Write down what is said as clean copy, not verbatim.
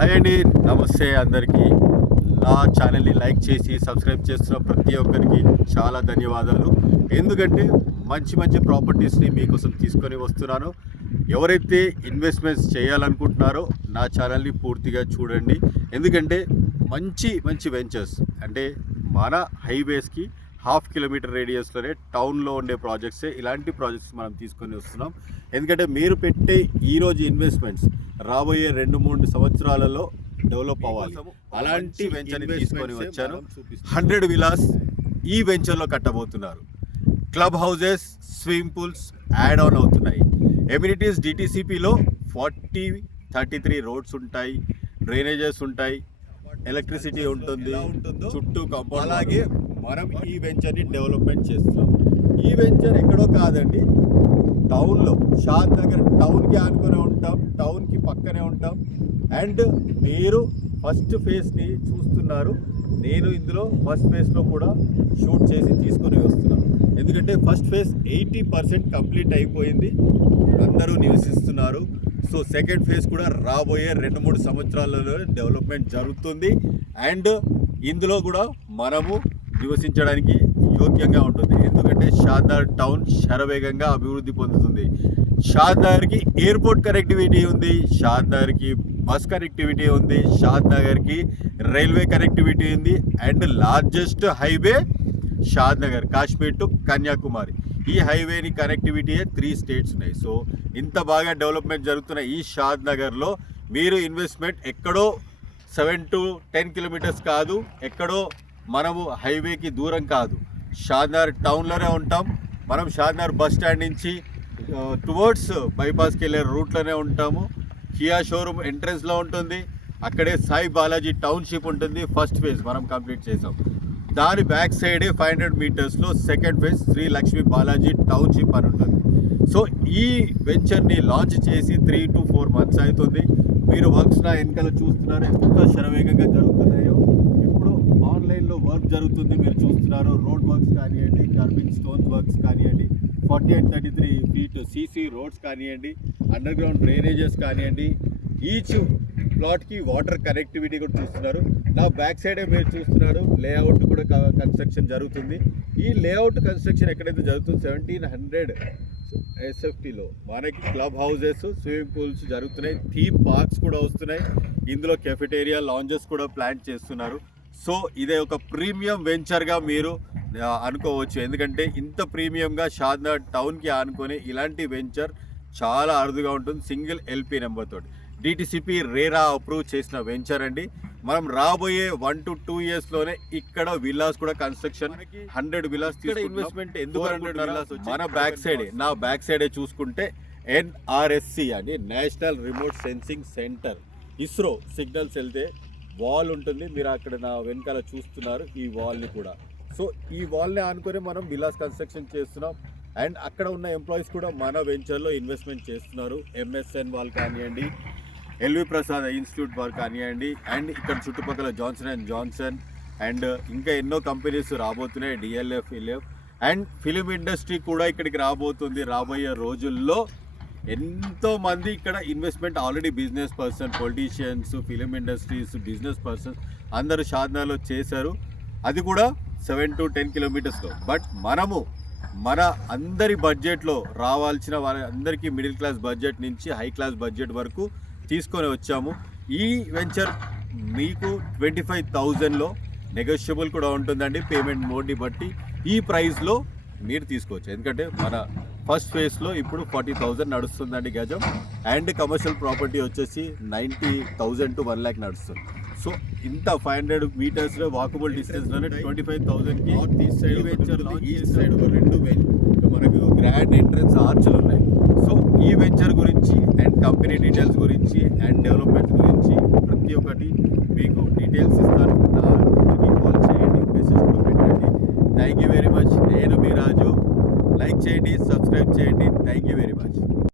Hi అండి, నమస్తే అందరికీ. నా ఛానల్ని లైక్ చేసి సబ్స్క్రైబ్ చేస్తున్న ప్రతి ఒక్కరికి చాలా ధన్యవాదాలు. ఎందుకంటే మంచి మంచి ప్రాపర్టీస్ని మీకోసం తీసుకొని వస్తున్నాను. ఎవరైతే ఇన్వెస్ట్మెంట్స్ చేయాలనుకుంటున్నారో నా ఛానల్ని పూర్తిగా చూడండి. ఎందుకంటే మంచి మంచి వెంచర్స్ అంటే మన హైవేస్కి 1/2 కిలోమీటర్ రేడియస్లోనే టౌన్లో ఉండే ప్రాజెక్ట్సే ఇలాంటి ప్రాజెక్ట్స్ మనం తీసుకొని వస్తున్నాం. ఎందుకంటే మీరు పెట్టే ఈరోజు ఇన్వెస్ట్మెంట్స్ రాబోయే 2-3 సంవత్సరాలలో డెవలప్ అవ్వాలి. అలాంటి వెంచర్ని తీసుకొని వచ్చాను. 100 విలాస్ ఈ వెంచర్లో కట్టబోతున్నారు. Club houses, swimming pools add on అవుతున్నాయి. ఎమ్యూనిటీస్ డిటిసిపిలో 33 రోడ్స్ ఉంటాయి, డ్రైనేజెస్ ఉంటాయి, ఎలక్ట్రిసిటీ ఉంటుంది, చుట్టూ కాంపౌండ్. అలాగే మనం ఈ వెంచర్ని డెవలప్మెంట్ చేస్తున్నాం. ఈ వెంచర్ ఎక్కడో కాదండి, టౌన్లో, షాద్ నగర్ టౌన్కి ఆనుకునే ఉంటాం, టౌన్కి పక్కనే ఉంటాం. అండ్ మీరు ఫస్ట్ ఫేజ్ని చూస్తున్నారు. నేను ఇందులో ఫస్ట్ ఫేజ్లో కూడా షూట్ చేసి తీసుకొని వస్తున్నాను. ఎందుకంటే ఫస్ట్ ఫేజ్ 80% కంప్లీట్ అయిపోయింది, అందరూ నివసిస్తున్నారు. సో సెకండ్ ఫేజ్ కూడా రాబోయే 2-3 సంవత్సరాలలో డెవలప్మెంట్ జరుగుతుంది. అండ్ ఇందులో కూడా మనము నివసించడానికి యోగ్యంగా ఉంటుంది. ఎందుకంటే షాద్నగర్ టౌన్ శరవేగంగా అభివృద్ధి పొందుతుంది. షాద్నగర్కి ఎయిర్పోర్ట్ కనెక్టివిటీ ఉంది, షాద్నగర్కి బస్ కనెక్టివిటీ ఉంది, షాద్నగర్కి రైల్వే కనెక్టివిటీ ఉంది. And largest highway Shadnagar, Kashmir to Kanyakumari. ఈ హైవేని కనెక్టివిటీయే 3 స్టేట్స్ ఉన్నాయి. సో ఇంత బాగా డెవలప్మెంట్ జరుగుతున్న ఈ షాద్నగర్లో మీరు ఇన్వెస్ట్మెంట్ ఎక్కడో 7-10 కిలోమీటర్స్ కాదు, ఎక్కడో మనము హైవేకి దూరం కాదు, షాద్నగర్ టౌన్లోనే ఉంటాం. మనం షాద్నగర్ బస్ స్టాండ్ నుంచి టువర్డ్స్ బైపాస్కి వెళ్ళే రూట్లోనే ఉంటాము. కియా షోరూమ్ ఎంట్రన్స్లో ఉంటుంది, అక్కడే సాయి బాలాజీ టౌన్షిప్ ఉంటుంది. ఫస్ట్ ఫేజ్ మనం కంప్లీట్ చేసాం. దాని బ్యాక్ సైడే 500 మీటర్స్లో second phase Shri Lakshmi Balaji township అని ఉంటుంది. సో ఈ వెంచర్ని లాంచ్ చేసి 3-4 మంత్స్ అవుతుంది. మీరు వర్క్స్ నా వెనకాల చూస్తున్నారు, ఎంత శరవేగంగా జరుగుతున్నాయో. ఇప్పుడు ఆన్లైన్లో వర్క్ జరుగుతుంది, మీరు చూస్తున్నారు. రోడ్ వర్క్స్ కానివ్వండి, కర్బింగ్ స్టోన్స్ వర్క్స్ కానివ్వండి, 40 and 33 feet సీసీ రోడ్స్ కానివ్వండి, అండర్ గ్రౌండ్ డ్రైనేజెస్ కానివ్వండి, ఈచ్ ప్లాట్కి వాటర్ కనెక్టివిటీ కూడా చూస్తున్నారు. నా బ్యాక్ సైడే మీరు చూస్తున్నారు, లేఅవుట్ కూడా కన్స్ట్రక్షన్ జరుగుతుంది. ఈ లేఅవుట్ కన్స్ట్రక్షన్ ఎక్కడైతే జరుగుతుంది 1700 SFTలో మనకి క్లబ్ హౌజెస్, స్విమ్మింగ్ పూల్స్ జరుగుతున్నాయి, థీమ్ పార్క్స్ కూడా వస్తున్నాయి. ఇందులో కెఫెటేరియా, లాంజెస్ కూడా ప్లాన్ చేస్తున్నారు. సో ఇదే ఒక ప్రీమియం వెంచర్గా మీరు అనుకోవచ్చు. ఎందుకంటే ఇంత ప్రీమియంగా షాద్నగర్ టౌన్కి ఆనుకొని ఇలాంటి వెంచర్ చాలా అరుదుగా ఉంటుంది. సింగిల్ LP నెంబర్ తోటి డిటిసిపి రేరా అప్రూవ్ చేసిన వెంచర్ అండి. మనం రాబోయే 1-2 ఇయర్స్లోనే ఇక్కడ విల్లాస్ కూడా కన్స్ట్రక్షన్ 100 విల్లాస్ ఇన్వెస్ట్మెంట్ ఎందుకు మన బ్యాక్ సైడే, నా బ్యాక్ సైడే చూసుకుంటే NRSC అని national remote sensing centre, ISRO signals వెళ్తే వాల్ ఉంటుంది. మీరు అక్కడ నా వెనకాల చూస్తున్నారు ఈ వాల్ని కూడా. సో ఈ వాల్ని ఆనుకొని మనం విల్లాస్ కన్స్ట్రక్షన్ చేస్తున్నాం. అండ్ అక్కడ ఉన్న ఎంప్లాయీస్ కూడా మన వెంచర్లో ఇన్వెస్ట్మెంట్ చేస్తున్నారు. MSN వాళ్ళు కానివ్వండి, LV ప్రసాద్ ఇన్స్టిట్యూట్ వారు కానివ్వండి, అండ్ ఇక్కడ చుట్టుపక్కల జాన్సన్ అండ్ ఇంకా ఎన్నో కంపెనీస్ రాబోతున్నాయి, DLF, LF. And film industry కూడా ఇక్కడికి రాబోతుంది. రాబోయే రోజుల్లో ఎంతోమంది ఇక్కడ investment already business person, politicians, film industries, business persons అందరూ షాద్నగర్లో చేశారు. అది కూడా 7-10 కిలోమీటర్స్లో. బట్ మనము మన అందరి బడ్జెట్లో రావాల్సిన అందరికీ మిడిల్ క్లాస్ బడ్జెట్ నుంచి హై క్లాస్ బడ్జెట్ వరకు తీసుకొని వచ్చాము. ఈ వెంచర్ మీకు 25,000లో నెగోషియబుల్ కూడా ఉంటుందండి, పేమెంట్ మోడ్ని బట్టి. ఈ ప్రైస్లో మీరు తీసుకోవచ్చు. ఎందుకంటే మన ఫస్ట్ ఫేజ్లో ఇప్పుడు 40,000 నడుస్తుందండి గజం. అండ్ కమర్షియల్ ప్రాపర్టీ వచ్చేసి 90,000 to 1 lakh నడుస్తుంది. సో ఇంత 500 మీటర్స్లో వాకబుల్ డిస్టెన్స్లోనే 25,000కి ఈ వెంచర్లో ఈస్ట్ సైడ్ 2 మనకు గ్రాండ్ ఎంట్రన్స్ ఆర్చులు ఉన్నాయి. సో ఈ వెంచర్ గురించి అండ్ కంపెనీ డీటెయిల్స్ గురించి అండ్ డెవలప్మెంట్ గురించి ప్రతి ఒక్కటి మీకు డీటెయిల్స్ ఇస్తాను. కాల్ చేయండి, మెసేజ్ కూడా పెట్టండి. Thank you very much. నేను మీ రాజు. లైక్ చేయండి, సబ్స్క్రైబ్ చేయండి. Thank you very much.